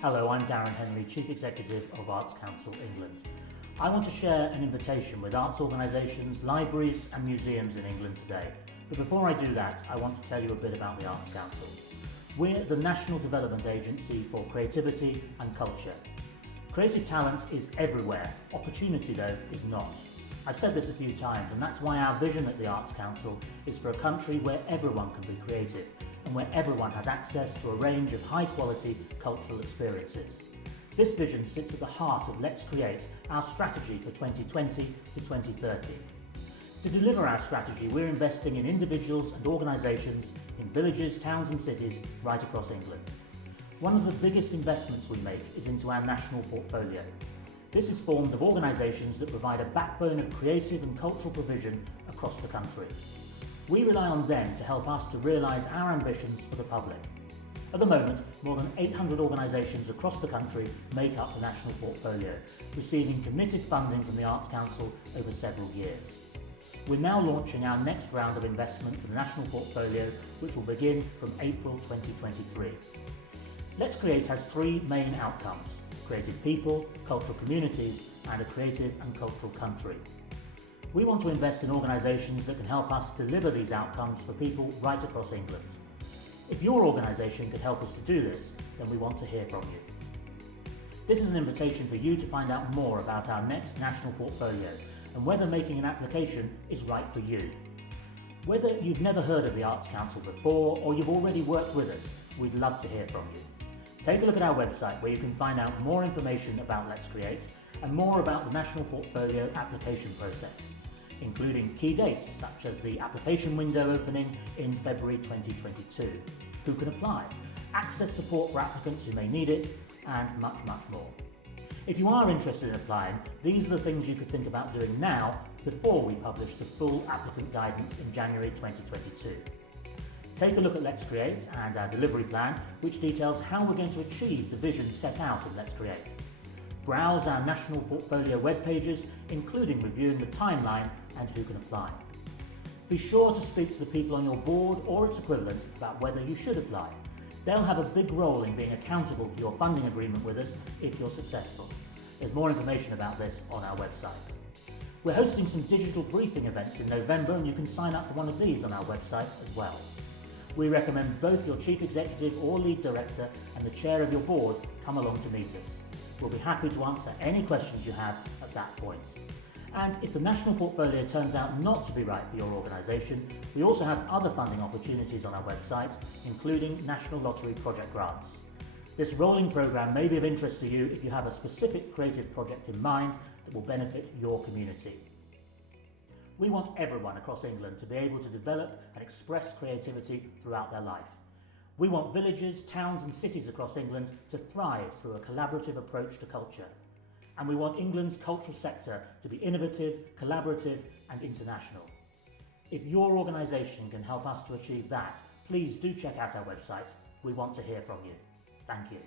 Hello, I'm Darren Henley, Chief Executive of Arts Council England. I want to share an invitation with arts organisations, libraries and museums in England today. But before I do that, I want to tell you a bit about the Arts Council. We're the National Development Agency for Creativity and Culture. Creative talent is everywhere, opportunity though is not. I've said this a few times, and that's why our vision at the Arts Council is for a country where everyone can be creative and where everyone has access to a range of high-quality cultural experiences. This vision sits at the heart of Let's Create, our strategy for 2020 to 2030. To deliver our strategy, we're investing in individuals and organisations in villages, towns and cities right across England. One of the biggest investments we make is into our national portfolio. This is formed of organisations that provide a backbone of creative and cultural provision across the country. We rely on them to help us to realise our ambitions for the public. At the moment, more than 800 organisations across the country make up the national portfolio, receiving committed funding from the Arts Council over several years. We're now launching our next round of investment for the national portfolio, which will begin from April 2023. Let's Create has three main outcomes: creative people, cultural communities, and a creative and cultural country. We want to invest in organisations that can help us deliver these outcomes for people right across England. If your organisation could help us to do this, then we want to hear from you. This is an invitation for you to find out more about our next national portfolio and whether making an application is right for you. Whether you've never heard of the Arts Council before or you've already worked with us, we'd love to hear from you. Take a look at our website where you can find out more information about Let's Create and more about the national portfolio application process, including key dates such as the application window opening in February 2022, who can apply, access support for applicants who may need it, and much, much more. If you are interested in applying, these are the things you could think about doing now before we publish the full applicant guidance in January 2022. Take a look at Let's Create and our delivery plan, which details how we're going to achieve the vision set out in Let's Create. Browse our national portfolio web pages, including reviewing the timeline and who can apply. Be sure to speak to the people on your board or its equivalent about whether you should apply. They'll have a big role in being accountable for your funding agreement with us if you're successful. There's more information about this on our website. We're hosting some digital briefing events in November, and you can sign up for one of these on our website as well. We recommend both your Chief Executive or Lead Director and the Chair of your board come along to meet us. We'll be happy to answer any questions you have at that point. And if the national portfolio turns out not to be right for your organisation, we also have other funding opportunities on our website, including National Lottery project grants. This rolling programme may be of interest to you if you have a specific creative project in mind that will benefit your community. We want everyone across England to be able to develop and express creativity throughout their life. We want villages, towns and cities across England to thrive through a collaborative approach to culture. And we want England's cultural sector to be innovative, collaborative and international. If your organisation can help us to achieve that, please do check out our website. We want to hear from you. Thank you.